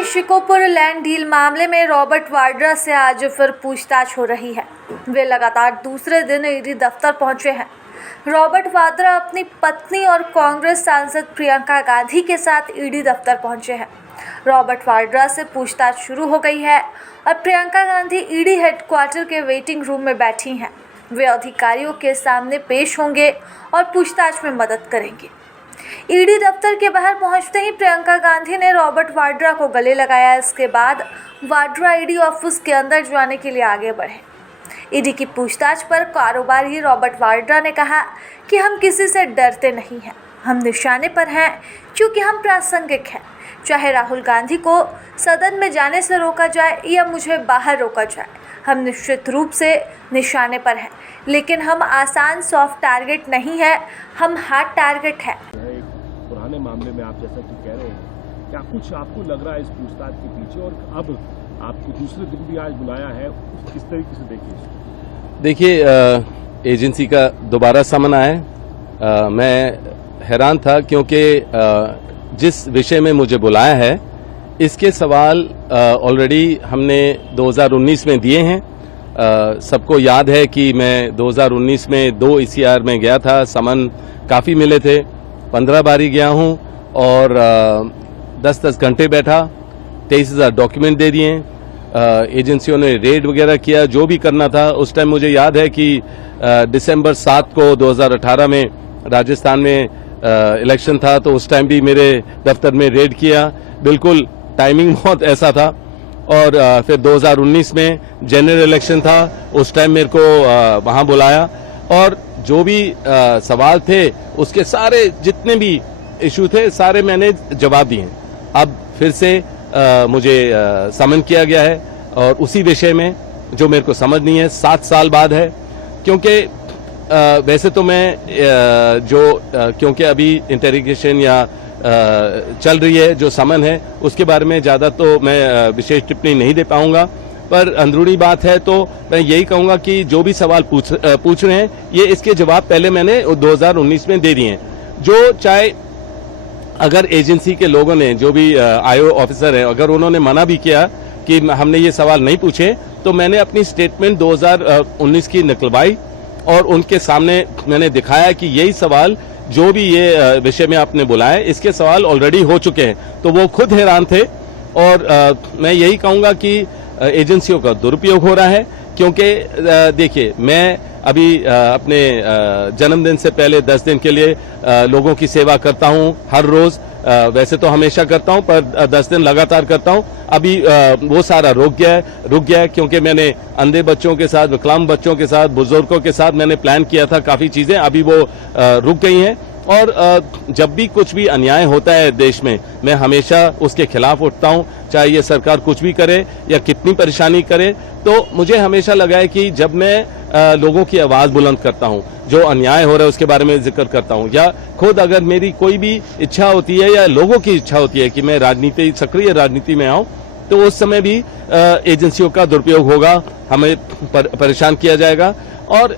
के शिकोपुर land deal मामले में रॉबर्ट वाड्रा से आज फिर पूछताछ हो रही है। वे लगातार दूसरे दिन ईडी दफ्तर पहुंचे हैं। रॉबर्ट वाड्रा अपनी पत्नी और कांग्रेस सांसद प्रियंका गांधी के साथ ईडी दफ्तर पहुंचे हैं। रॉबर्ट वाड्रा से पूछताछ शुरू हो गई है और प्रियंका गांधी ईडी हेडक्वार्टर के वेटिंग रूम में बैठी हैं। वे अधिकारियों के सामने पेश होंगे और पूछताछ में मदद करेंगे। ईडी दफ्तर के बाहर पहुंचते ही प्रियंका गांधी ने रॉबर्ट वाड्रा को गले लगाया। इसके बाद वाड्रा ईडी ऑफिस के अंदर जाने के लिए आगे बढ़े। ईडी की पूछताछ पर कारोबारी रॉबर्ट वाड्रा ने कहा कि हम किसी से डरते नहीं हैं, हम निशाने पर हैं क्योंकि हम प्रासंगिक हैं। चाहे राहुल गांधी को सदन में जाने से रोका जाए या मुझे बाहर रोका जाए, हम निश्चित रूप से निशाने पर हैं, लेकिन हम आसान सॉफ्ट टारगेट नहीं है, हम हार्ड टारगेट है। पुराने मामले में आप जैसा कि कह रहे हैं, क्या कुछ आपको लग रहा है इस पूछताछ के पीछे, और अब आपको दूसरे दिन भी आज बुलाया है, किस तरीके से देखिए एजेंसी का दोबारा समन आया। मैं हैरान था क्योंकि जिस विषय में मुझे बुलाया है इसके सवाल ऑलरेडी हमने 2019 में दिए हैं। सबको याद है कि मैं 2019 में 2 ECR में गया था, समन काफ़ी मिले थे, 15 बारी गया हूं और 10-10 घंटे बैठा, 23,000 डॉक्यूमेंट दे दिए। एजेंसियों ने रेड वगैरह किया, जो भी करना था। उस टाइम मुझे याद है कि दिसंबर 7 को 2018 में राजस्थान में इलेक्शन था, तो उस टाइम भी मेरे दफ्तर में रेड किया। बिल्कुल टाइमिंग बहुत ऐसा था। और फिर 2019 में जनरल इलेक्शन था, उस टाइम मेरे को वहां बुलाया और जो भी सवाल थे उसके सारे जितने भी इशू थे सारे मैंने जवाब दिए। अब फिर से मुझे समन किया गया है और उसी विषय में जो मेरे को समझ नहीं है, 7 साल बाद है। क्योंकि वैसे तो मैं क्योंकि अभी इंटेरोगेशन या चल रही है, जो समन है उसके बारे में ज़्यादा तो मैं विशेष टिप्पणी नहीं दे पाऊंगा, पर अंदरूनी बात है तो मैं यही कहूंगा कि जो भी सवाल पूछ रहे हैं ये इसके जवाब पहले मैंने 2019 में दे दिए हैं। जो चाहे अगर एजेंसी के लोगों ने, जो भी आईओ ऑफिसर है, अगर उन्होंने मना भी किया कि हमने ये सवाल नहीं पूछे, तो मैंने अपनी स्टेटमेंट 2019 की निकलवाई और उनके सामने मैंने दिखाया कि यही सवाल जो भी ये विषय में आपने बुलाया इसके सवाल ऑलरेडी हो चुके हैं। तो वो खुद हैरान थे। और मैं यही कहूंगा कि एजेंसियों का दुरुपयोग हो रहा है। क्योंकि देखिए, मैं अभी अपने जन्मदिन से पहले 10 दिन के लिए लोगों की सेवा करता हूं हर रोज। वैसे तो हमेशा करता हूं, पर 10 दिन लगातार करता हूं। अभी वो सारा रुक गया है क्योंकि मैंने अंधे बच्चों के साथ, विकलांग बच्चों के साथ, बुजुर्गों के साथ मैंने प्लान किया था काफी चीजें, अभी वो रुक गई हैं। और जब भी कुछ भी अन्याय होता है देश में, मैं हमेशा उसके खिलाफ उठता हूं, चाहे ये सरकार कुछ भी करे या कितनी परेशानी करे। तो मुझे हमेशा लगा है कि जब मैं लोगों की आवाज बुलंद करता हूं, जो अन्याय हो रहा है उसके बारे में जिक्र करता हूं, या खुद अगर मेरी कोई भी इच्छा होती है या लोगों की इच्छा होती है कि मैं सक्रिय राजनीति में आऊं, तो उस समय भी एजेंसियों का दुरुपयोग होगा, हमें परेशान किया जाएगा। और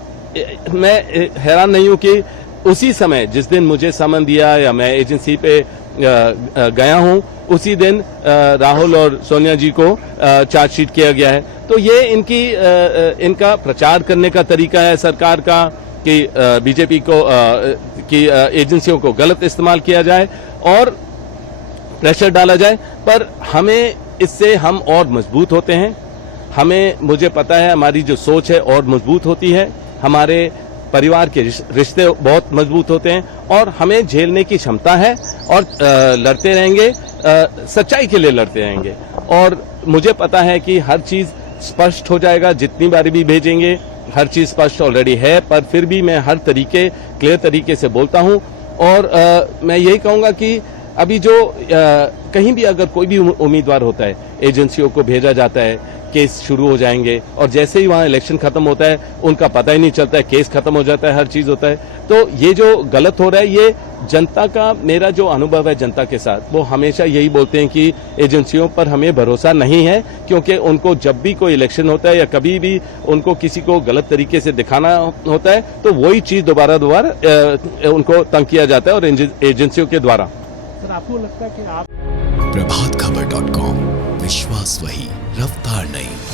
मैं हैरान नहीं हूं कि उसी समय जिस दिन मुझे समन दिया या मैं एजेंसी पे गया हूं, उसी दिन राहुल और सोनिया जी को चार्जशीट किया गया है। तो ये इनका प्रचार करने का तरीका है सरकार का कि बीजेपी की एजेंसियों को गलत इस्तेमाल किया जाए और प्रेशर डाला जाए। पर हमें इससे हम और मजबूत होते हैं। मुझे पता है हमारी जो सोच है और मजबूत होती है, हमारे परिवार के रिश्ते बहुत मजबूत होते हैं और हमें झेलने की क्षमता है और लड़ते रहेंगे, सच्चाई के लिए लड़ते रहेंगे। और मुझे पता है कि हर चीज स्पष्ट हो जाएगा, जितनी बारी भी भेजेंगे हर चीज स्पष्ट ऑलरेडी है, पर फिर भी मैं हर क्लियर तरीके से बोलता हूं। और मैं यही कहूंगा कि अभी जो कहीं भी अगर कोई भी उम्मीदवार होता है, एजेंसियों को भेजा जाता है, केस शुरू हो जाएंगे और जैसे ही वहां इलेक्शन खत्म होता है उनका पता ही नहीं चलता है, केस खत्म हो जाता है, हर चीज होता है। तो ये जो गलत हो रहा है, ये जनता का, मेरा जो अनुभव है जनता के साथ, वो हमेशा यही बोलते हैं कि एजेंसियों पर हमें भरोसा नहीं है, क्योंकि उनको जब भी कोई इलेक्शन होता है या कभी भी उनको किसी को गलत तरीके से दिखाना होता है तो वही चीज दोबारा उनको तंग किया जाता है और एजेंसियों के द्वारा। सर, आपको लगता है कि आप प्रभातखबर.com, विश्वास वही, रफ्तार नहीं।